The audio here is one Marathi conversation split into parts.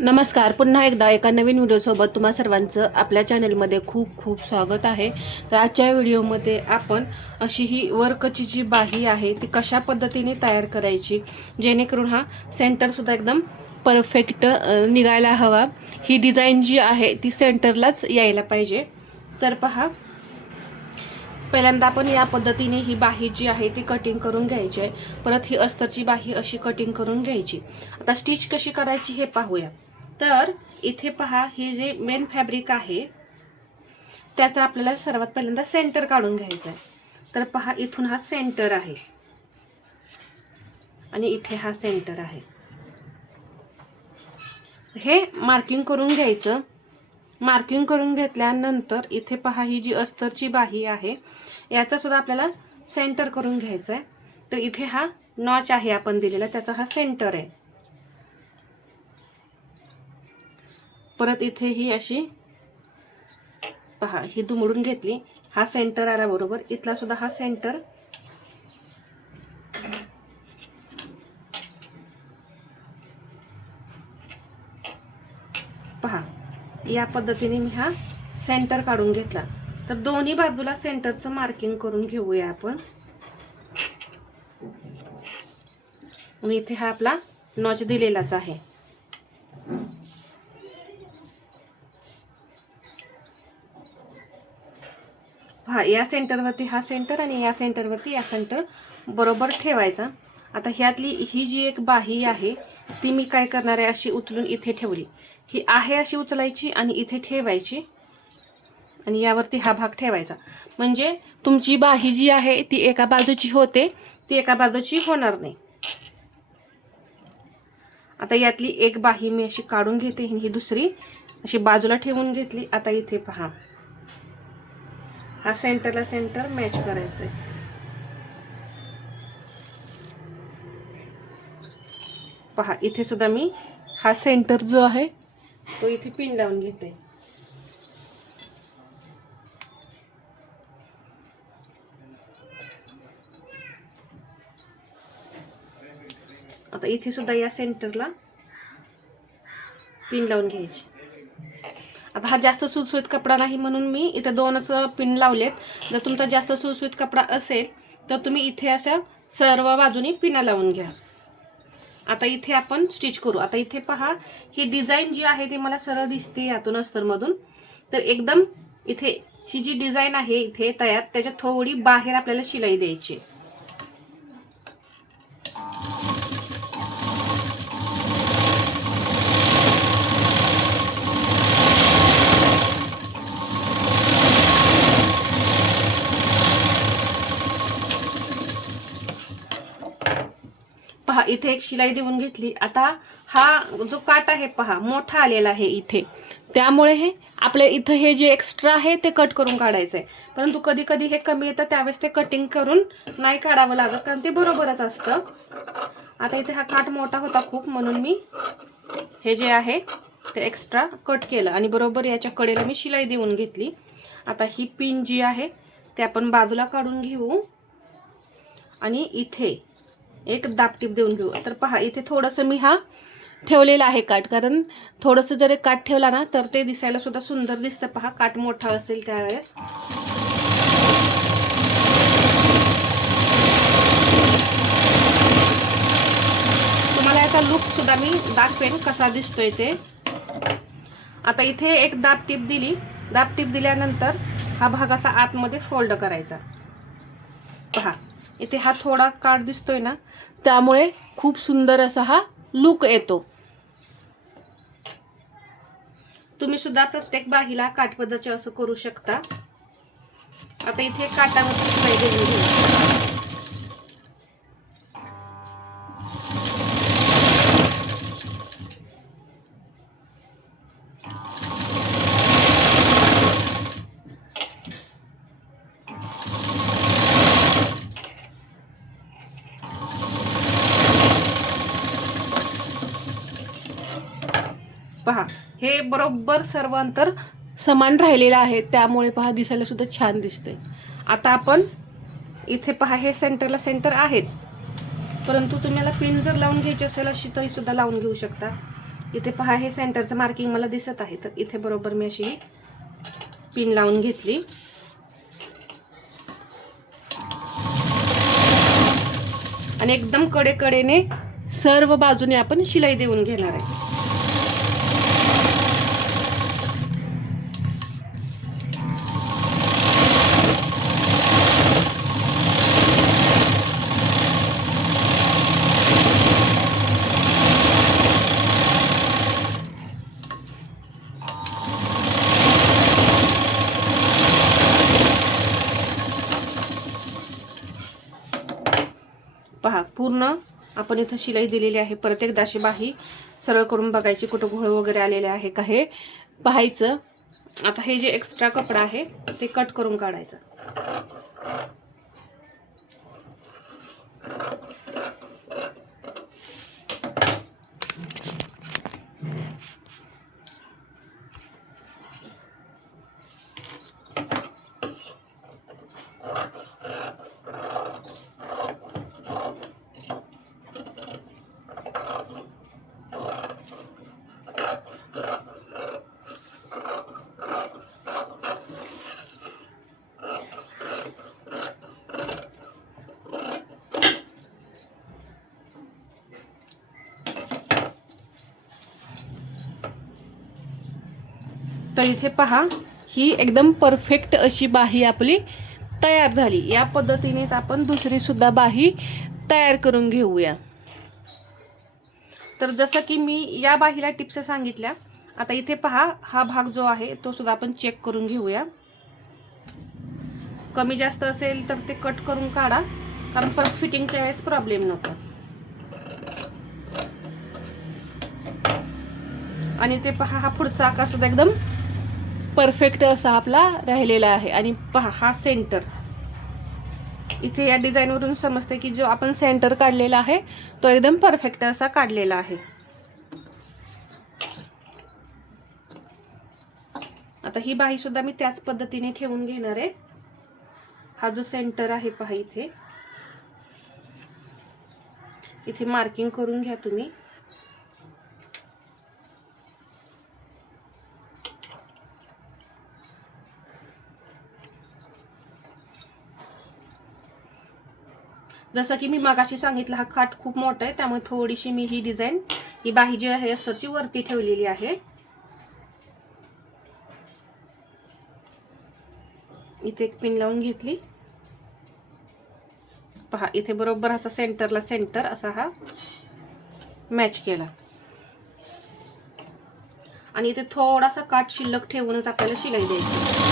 नमस्कार. पुन्हा एकदा एका नवीन व्हिडिओसोबत तुम्हा सर्वांचं आपल्या चॅनलमध्ये खूप खूप स्वागत आहे. तर आजच्या व्हिडिओमध्ये आपण अशी ही वर्कची जी बाही आहे ती कशा पद्धतीने तयार करायची जेणेकरून हा सेंटरसुद्धा एकदम परफेक्ट निघायला हवा. ही डिझाईन जी आहे ती सेंटरलाच यायला पाहिजे. तर पहा, पहिल्यांदा आपण या पद्धतीने ही बाही जी आहे ती कटिंग करून घ्यायची आहे. परत ही अस्तरची बाही अशी कटिंग करून घ्यायची. आता स्टिच कशी करायची हे पाहूया. तर इथे पहा, ही जे मेन फॅब्रिक आहे त्याचा आपल्याला सर्वात पहिल्यांदा सेंटर काढून घ्यायचा आहे. तर पहा, इथून हा सेंटर आहे आणि इथे हा सेंटर आहे. हे मार्किंग करून घ्यायचं. मार्किंग करून घेतल्यानंतर इथे पहा, ही जी अस्तरची बाही आहे याचा सुद्धा आपल्याला सेंटर करून घ्यायचा आहे. तर इथे हा नॉच आहे आपण दिलेला, त्याचा हा सेंटर आहे. परत इथे ही अशी पहा, ही दुमडून घेतली, हा सेंटर आला बरोबर. इथला सुद्धा हा सेंटर पहा, या पद्धतीने मी हा सेंटर काढून घेतला. तर दोन्ही बाजूला सेंटरचं मार्किंग करून घेऊया आपण. आणि इथे हा आपला नॉच दिलेलाच आहे. पहा, या सेंटरवरती हा सेंटर आणि या सेंटरवरती या सेंटर बरोबर ठेवायचा. आता ह्यातली ही जी एक बाही आहे ती मी काय करणार आहे, अशी उचलून इथे ठेवली. ही आहे अशी उचलायची आणि इथे ठेवायची आणि यावरती हा भाग ठेवायचा. म्हणजे तुमची बाही जी आहे ती एका बाजूची होते, ती एका बाजूची होणार नाही. आता यातली एक बाही मी अशी काढून घेते, ही दुसरी अशी बाजूला ठेवून घेतली. आता इथे पहा, हा सेंटरला सेंटर मॅच करायचंय. पहा, इथे सुद्धा मी हा सेंटर जो आहे तो इथे पिन लावून घेते. आता इथे सुद्धा या सेंटरला पिन लावून घ्यायची. आता हा जास्त सुसुईत कपडा नाही म्हणून मी इथे दोनच पिन लावलेत. जर तुमचा जास्त सुसुईत कपडा असेल तर तुम्ही इथे अशा सर्व बाजूनी पिना लावून घ्या. आता इथे आपण स्टिच करू. आता इथे पहा, ही डिझाईन जी आहे ती मला सरळ दिसते यातून अस्तरमधून. तर एकदम इथे ही जी डिझाईन आहे इथे तयार, त्याच्या थोडी बाहेर आपल्याला शिलाई द्यायची. पहा, इथे एक शिलाई देऊन घेतली. आता हा जो काट आहे पहा, मोठा आलेला आहे इथे, त्यामुळे हे आपल्या इथं हे जे एक्स्ट्रा आहे ते कट करून काढायचं आहे. परंतु कधी कधी हे कमी येतं, त्यावेळेस ते कटिंग करून नाही काढावं लागत, कारण ते बरोबरच असतं. आता इथे हा काट मोठा होता खूप, म्हणून मी हे जे आहे ते एक्स्ट्रा कट केलं आणि बरोबर याच्या कडेला मी शिलाई देऊन घेतली. आता ही पिन जी आहे ते आपण बाजूला काढून घेऊ आणि इथे एक दाबटीप देऊन घेऊ. तर पहा, इथे थोडंसं मी हा ठेवलेला आहे काट, कारण थोडंसं जर काट ठेवला ना तर ते दिसायला सुद्धा सुंदर दिसतं. पहा, काट मोठा असेल त्यावेळेस. तुम्हाला याचा लुक सुद्धा मी दाखवेन कसा दिसतोय ते. आता इथे एक दाबटीप दिली. दाबटीप दिल्यानंतर हा भागाचा आतमध्ये फोल्ड करायचा. पहा, इथे हा थोडा काट दिसतोय ना, त्यामुळे खूप सुंदर असा हा लुक येतो. तुम्ही सुद्धा प्रत्येक बाहीला काठपदरचे असं करू शकता. आता इथे काटावर शिलाई देऊन घेऊ. पहा, हे बरोबर सर्व अंतर समान राहिलेलं आहे, त्यामुळे पहा दिसायला सुद्धा छान दिसते. आता आपण इथे पहा, हे सेंटरला सेंटर आहेच, परंतु तुम्हाला पिन जर लावून घ्यायची असेल अशी तरी सुद्धा लावून घेऊ शकता. इथे पहा हे सेंटरचं मार्किंग मला दिसत आहे, तर इथे बरोबर मी अशी पिन लावून घेतली. आणि एकदम कडेकडेने सर्व बाजूने आपण शिलाई देऊन घेणार आहे. पहा पूर्ण आपण इथं शिलाई दिलेली आहे. परत एकदा अशी बाही सरळ करून बघायची, कुठं घोळ वगैरे आलेले आहे का हे पाहायचं. आता हे जे एक्स्ट्रा कपडा आहे ते कट करून काढायचं. तर इथे पहा ही एकदम परफेक्ट अशी बाही आपली तयार झाली. या पद्धतीनेच आपण दुसरी सुद्धा बाही तयार करून घेऊया. तर जसं की मी या बाहीला टिप्स सांगितल्या, आता इथे पहा हा भाग जो आहे तो सुद्धा आपण चेक करून घेऊया. कमी जास्त असेल तर ते कट करून काढा, कारण परत फिटिंगच्या वेळेस प्रॉब्लेम नको. आणि ते पहा हा पुढचा आकार सुद्धा एकदम परफेक्ट असा आपला राहिलेला आहे. आणि पहा हा सेंटर, इथे या डिझाईनवरून समजते की जो आपण सेंटर काढलेला आहे तो एकदम परफेक्ट असा काढलेला आहे. आता ही बाही सुद्धा मी त्याच पद्धतीने ठेवून घेणार आहे. हा जो सेंटर आहे पहा इथे, इथे मार्किंग करून घ्या तुम्ही. जसं की मी मगाशी सांगितलं, हा काठ खूप मोठा आहे, त्यामुळे थोडीशी मी ही डिझाईन, ही बाही जी आहे अस्तरची वरती ठेवलेली आहे. इथे एक पिन लावून घेतली. पहा इथे बरोबर असा सेंटरला सेंटर असा हा मॅच केला. आणि इथे थोडासा काठ शिल्लक ठेवूनच आपल्याला शिलाई द्यायची.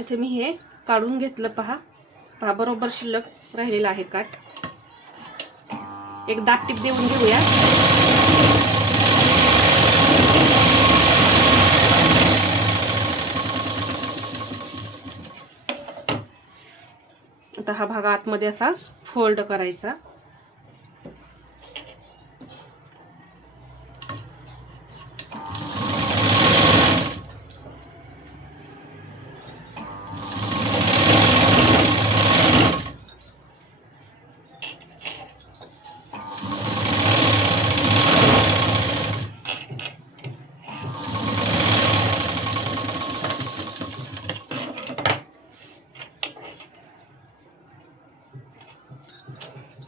इथे मी हे काढून घेतलं. पहा पहा बरोबर शिल्लक राहिलेला आहे काठ. एक दाब टीप देऊन घेऊया. आता हा भाग आतमध्ये असा फोल्ड करायचा.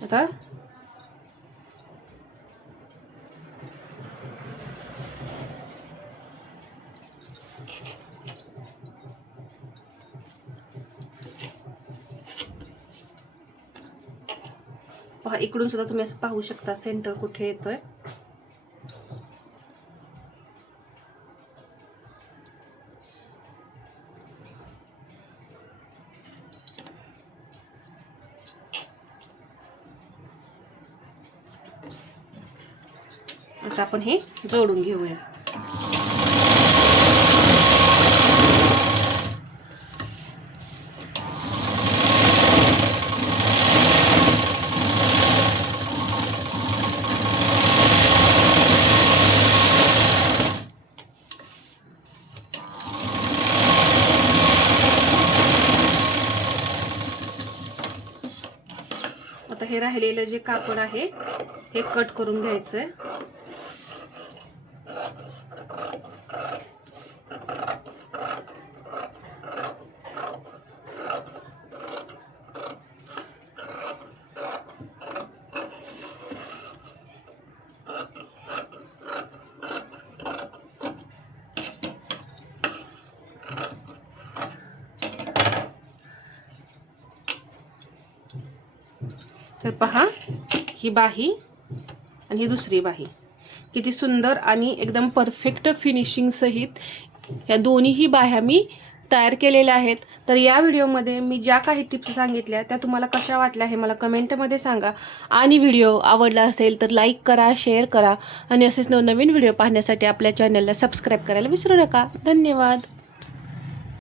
आता पहा इकडून सुद्धा तुम्ही असं पाहू शकता सेंटर कुठे येतोय. आता आपण हे जोडून घेऊया. आता हे राहिलेलं जे कापड आहे हे कट करून घ्यायचंय. तर पहा, ही बाही आणि ही दुसरी बाही किती सुंदर आणि एकदम परफेक्ट फिनिशिंग सहित या दोन्हीही बाह्या मी तयार केलेल्या आहेत. तर या व्हिडिओमध्ये मी ज्या काही टिप्स सांगितल्या त्या तुम्हाला कशा वाटल्या हे मला कमेंटमध्ये सांगा. आणि व्हिडिओ आवडला असेल तर लाईक करा, शेअर करा आणि असेच नवनवीन व्हिडिओ पाहण्यासाठी आपल्या चॅनलला सबस्क्राईब करायला विसरू नका. धन्यवाद.